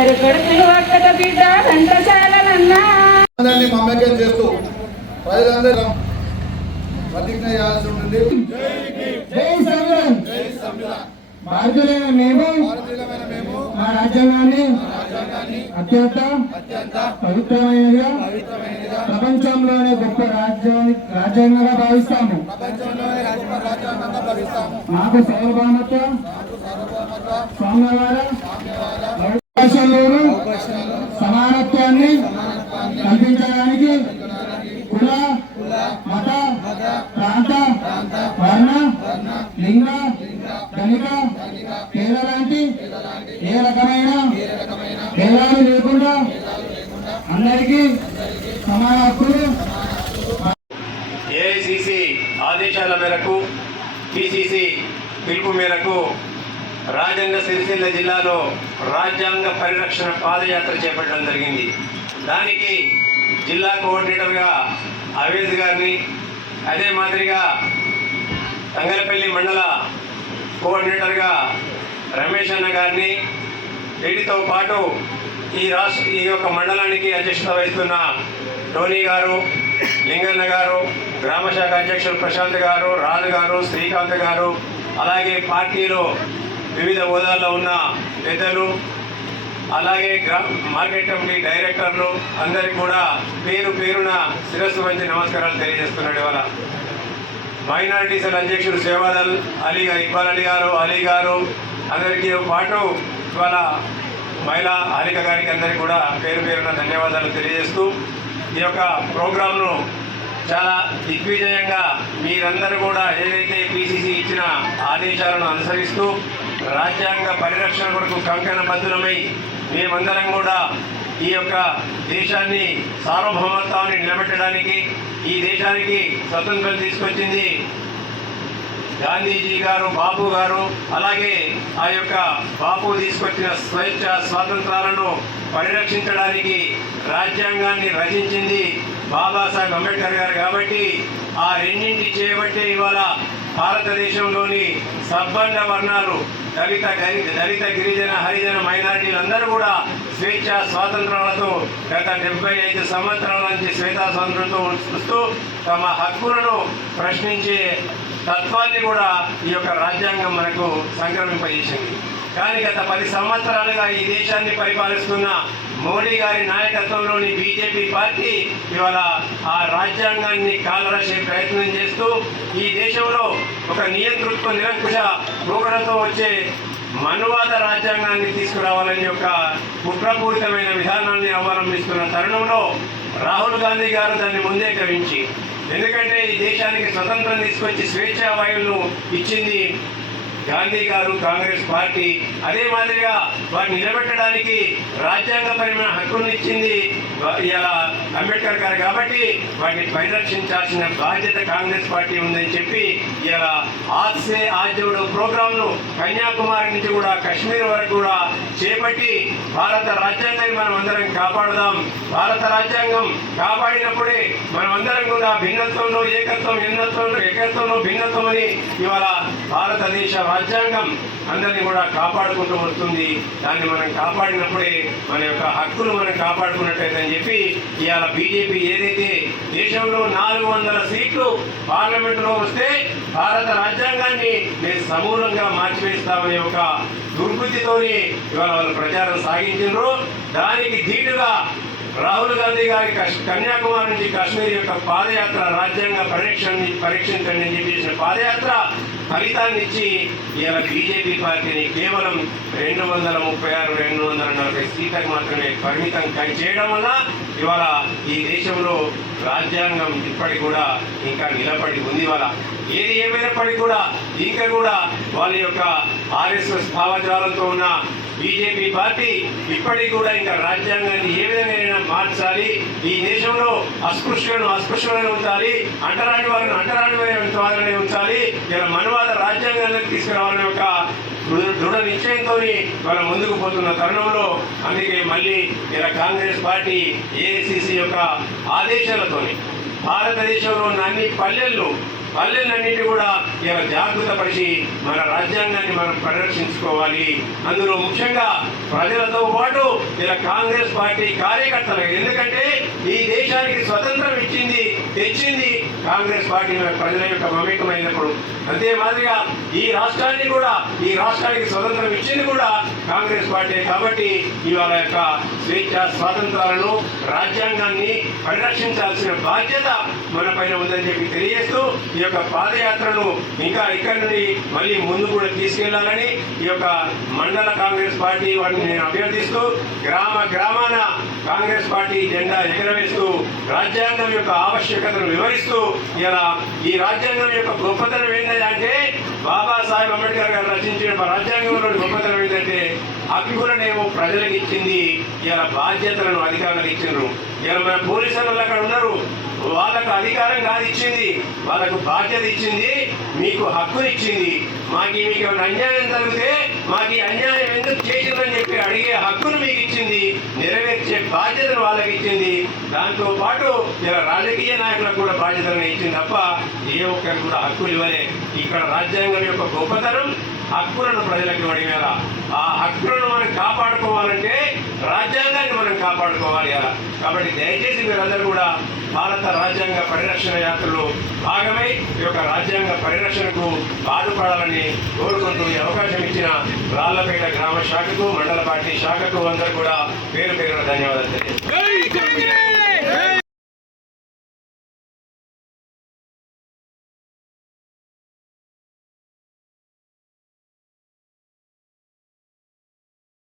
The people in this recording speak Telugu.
ఇద్దరు కొడుకులు ఒక్కట బిడ్డ ఘంటసాలనన్నా అందరినీ మమ్మకం చేస్తూ ప్రజలందరూ ప్రతిజ్ఞ చేయాల్సి ఉంటుంది. జై సంవిధాన్ భారతీయులైన మేము భారతీయులమైన మేము మా రాజ్యాంగాన్ని అత్యంత పవిత్రమైనదిగా ప్రపంచంలోనే గొప్ప రాజ్యాన్ని రాజ్యాంగంగా భావిస్తాము. ప్రపంచంలోనే గొప్ప రాజ్యాంగంగా భావిస్తాము. మాకు సార్వభౌమత్వ సామ్యవాద అవకాశాల్లోనూ సమానత్వాన్ని కల్పించడానికి కుల మత ప్రాంత వర్ణ లింగ ధనిక పేద లాంటి ఏ రకమైన భేదాలు లేకుండా అందరికీ సమాన హక్కులు ఏఐసిసి ఆదేశాల మేరకు పిసిసి పిలుపు మేరకు రాజన్న సిరిసిల్ల జిల్లాలో రాజ్యాంగ పరిరక్షణ పాదయాత్ర చేపట్టడం జరిగింది. దానికి జిల్లా కోఆర్డినేటర్గా అవేద్ గారిని అదే మాదిరిగా తంగలపల్లి మండల కోఆర్డినేటర్గా రమేష్ అన్న గారిని వీటితో పాటు ఈ రాష్ట్ర ఈ యొక్క మండలానికి అధ్యక్షత వహిస్తున్న టోనీ గారు లింగన్న గారు గ్రామ శాఖ అధ్యక్షులు ప్రశాంత్ గారు రాజు గారు శ్రీకాంత్ గారు అలాగే పార్టీలో వివిధ హోదాల్లో ఉన్న పెద్దలు అలాగే గ్రా మార్కెట్ కమిటీ డైరెక్టర్లు అందరికీ కూడా పేరు పేరున శిరస్సు మంచి నమస్కారాలు తెలియజేస్తున్నాడు ఇవాళ. మైనారిటీ సెల్ అధ్యక్షుడు సేవాదల్ అలీ గారు ఇక్బాల్ అలీ గారు అలీ గారు అందరికీ పాటు ఇవాళ మహిళా హారిక గారికి అందరికీ కూడా పేరు పేరున ధన్యవాదాలు తెలియజేస్తూ ఈ యొక్క ప్రోగ్రాంను చాలా దిగ్విజయంగా మీరందరూ కూడా ఏదైతే పిసిసి ఇచ్చిన ఆదేశాలను అనుసరిస్తూ రాజ్యాంగ పరిరక్షణ కొరకు కంకణ కంకణబద్ధులమై మేమందరం కూడా ఈ యొక్క దేశాన్ని సార్వభౌమత్వాన్ని నిలబెట్టడానికి ఈ దేశానికి స్వతంత్రం తీసుకొచ్చింది గాంధీజీ గారు బాపు గారు అలాగే ఆ యొక్క బాపు తీసుకొచ్చిన స్వేచ్ఛ స్వాతంత్రాలను పరిరక్షించడానికి రాజ్యాంగాన్ని రచించింది బాబాసాహెబ్ అంబేద్కర్ గారు. కాబట్టి ఆ రెండింటి చేయబట్టే ఇవాళ భారతదేశంలోని సబ్బండ వర్ణాలు దళిత గరి దళిత గిరిజన హరిజన మైనార్టీలందరూ కూడా స్వేచ్ఛ స్వాతంత్రాలతో గత డెబ్బై ఐదు సంవత్సరాల నుంచి శ్వేతా స్వాతంత్రంతో వస్తూ తమ హక్కులను ప్రశ్నించే తత్వాన్ని కూడా ఈ యొక్క రాజ్యాంగం మనకు సంక్రమింపజేసింది. కానీ గత పది సంవత్సరాలుగా ఈ దేశాన్ని పరిపాలిస్తున్న మోడీ గారి నాయకత్వంలోని బీజేపీ పార్టీ ఇవాళ ఆ రాజ్యాంగాన్ని కాలరాసే ప్రయత్నం చేస్తూ ఈ దేశంలో ఒక నియంతృత్వ నిరంకుశ భూగడతో వచ్చే మనువాద రాజ్యాంగాన్ని తీసుకురావాలని యొక్క కుట్రపూరితమైన విధానాన్ని అవలంబిస్తున్న తరుణంలో రాహుల్ గాంధీ గారు దాన్ని ముందే గమించి ఎందుకంటే ఈ దేశానికి స్వతంత్రం తీసుకొచ్చి స్వేచ్ఛా వాయువులను ఇచ్చింది గాంధీ గారు కాంగ్రెస్ పార్టీ అదే మాదిరిగా వారిని నిలబెట్టడానికి రాజ్యాంగపరమైన హక్కును ఇచ్చింది ఇలా అంబేద్కర్ గారు కాబట్టి వాటిని పరిరక్షించాల్సిన బాధ్యత కాంగ్రెస్ పార్టీ ఉందని చెప్పి ఇలా ఆత్సే ఆద్యుడు ప్రోగ్రాంను కన్యాకుమారి నుంచి కూడా కాశ్మీర్ వరకు కూడా చేపట్టి భారత రాజ్యాంగాన్ని మనం అందరం కాపాడుదాం. భారత రాజ్యాంగం కాపాడినప్పుడే మనం అందరం కూడా భిన్నత్వంలో ఏకత్వం ఎన్నత్వంలో ఏకత్వంలో భిన్నత్వం అని ఇవాళ భారతదేశ రాజ్యాంగం అందరినీ కూడా కాపాడుకుంటూ వస్తుంది. దాన్ని మనం కాపాడినప్పుడే మన యొక్క హక్కులు మనం కాపాడుకున్నట్టయితే అని చెప్పి ఇవాళ బీజేపీ ఏదైతే దేశంలో నాలుగు వందల సీట్లు పార్లమెంటులో వస్తే భారత రాజ్యాంగాన్ని మేము సమూలంగా మార్చివేస్తామనే ఒక దుర్బుద్ధితోనే ఇవాళ వాళ్ళు ప్రచారం సాగించారు దానికి ధీటుగా రాహుల్ గాంధీ గారి కష్- కన్యాకుమారి నుంచి కాశ్మీర్ యొక్క పాదయాత్ర రాజ్యాంగ పరీక్ష పరీక్షించండి అని చెప్పేసిన పాదయాత్ర ఫలితాన్ని ఇచ్చి ఇలా బీజేపీ పార్టీని కేవలం రెండు వందల ముప్పై ఆరు రెండు వందల నలభై సీట్లకు మాత్రమే పరిమితం కై- చేయడం వల్ల ఇవాళ ఈ దేశంలో రాజ్యాంగం ఇప్పటికి కూడా ఇంకా నిలబడి ఉంది. ఇవాళ ఏది ఏమైనప్పటికీ కూడా ఇంకా కూడా వాళ్ళ యొక్క ఆర్ఎస్ఎస్ భావజాలంతో ఉన్న బీజేపీ పార్టీ ఇప్పటికి కూడా ఇంకా రాజ్యాంగాన్ని ఏ మార్చాలి. ఈ దేశంలో అస్పృశ్యులను అస్పృశ్యులను ఉంచాలి. అంటరాని వారిని అంటరాని వారిని ఉంచాలి. ఇలా మనవాద రాజ్యాంగాన్ని తీసుకురావాలని ఒక దృఢ- దృఢ నిశ్చయంతో మనం ముందుకు పోతున్న తరుణంలో అందుకే మళ్ళీ ఇలా కాంగ్రెస్ పార్టీ ఏఐసిసి యొక్క ఆదేశాలతోని భారతదేశంలో ఉన్న అన్ని పల్లెల్లో పల్లెలన్నింటి కూడా ఇలా జాగ్రత్త పరిచి మన రాజ్యాంగాన్ని మనం పరిరక్షించుకోవాలి. అందులో ముఖ్యంగా ప్రజలతో పాటు ఇలా కాంగ్రెస్ పార్టీ కార్యకర్తలు ఎందుకంటే ఈ దేశానికి స్వతంత్రం ఇచ్చింది తెచ్చింది కాంగ్రెస్ పార్టీ ప్రజల యొక్క మమేకమైనప్పుడు అంతే మాదిరిగా ఈ రాష్ట్రాన్ని కూడా ఈ రాష్ట్రానికి స్వతంత్రం ఇచ్చింది కూడా కాంగ్రెస్ పార్టీ కాబట్టి ఇవాళ యొక్క స్వేచ్ఛ స్వాతంత్రాలను రాజ్యాంగాన్ని పరిరక్షించాల్సిన బాధ్యత మన పైన ఉందని చెప్పి తెలియజేస్తూ ఈ యొక్క పాదయాత్రను ఇంకా ఇక్కడి నుండి మళ్ళీ ముందు కూడా తీసుకెళ్ళాలని ఈ యొక్క మండల కాంగ్రెస్ పార్టీ వారిని నేను అభ్యర్థిస్తూ గ్రామ గ్రామాన కాంగ్రెస్ పార్టీ జెండా ఎగరవేస్తూ రాజ్యాంగం యొక్క ఆవశ్యకతను వివరిస్తూ ఇలా ఈ రాజ్యాంగం యొక్క గొప్పతనం ఏంటంటే బాబాసాహెబ్ అంబేద్కర్ గారు రచించిన రాజ్యాంగంలోని గొప్పతనం ఏంటంటే హక్కులనేమో ప్రజలకు ఇచ్చింది ఇలా బాధ్యతలను అధికారులకు ఇచ్చినారు ఇలా మన పోలీసులు అక్కడ ఉన్నారు. వాళ్ళకు అధికారం కాదు ఇచ్చింది వాళ్ళకు బాధ్యత ఇచ్చింది మీకు హక్కు ఇచ్చింది. మాకు మీకు ఏమైనా అన్యాయం జరిగితే మాకు ఈ అన్యాయం ఎందుకు చేసిందని చెప్పి అడిగే హక్కును మీకు ఇచ్చింది నెరవేర్చే బాధ్యతను వాళ్ళకి ఇచ్చింది. దాంతో పాటు ఇలా రాజకీయ నాయకులకు కూడా బాధ్యతలను ఇచ్చింది తప్ప ఏ ఒక్కరికి కూడా హక్కులు ఇవ్వలే. ఇక్కడ రాజ్యాంగం యొక్క గొప్పతనం హక్కులను ప్రజలకు ఇవ్వడం ఆ హక్కులను మనం కాపాడుకోవాలంటే రాజ్యాంగాన్ని మనం కాపాడుకోవాలి అలా. కాబట్టి దయచేసి మీరందరూ కూడా భారత రాజ్యాంగ పరిరక్షణ యాత్రలో భాగమై ఈ యొక్క రాజ్యాంగ పరిరక్షణకు పాటుపడాలని కోరుకుంటూ ఈ అవకాశం ఇచ్చిన రాళ్ళపేట గ్రామ శాఖకు మండల పార్టీ శాఖకు అందరూ కూడా పేరు పేరున ధన్యవాదాలు తెలియజేస్తారు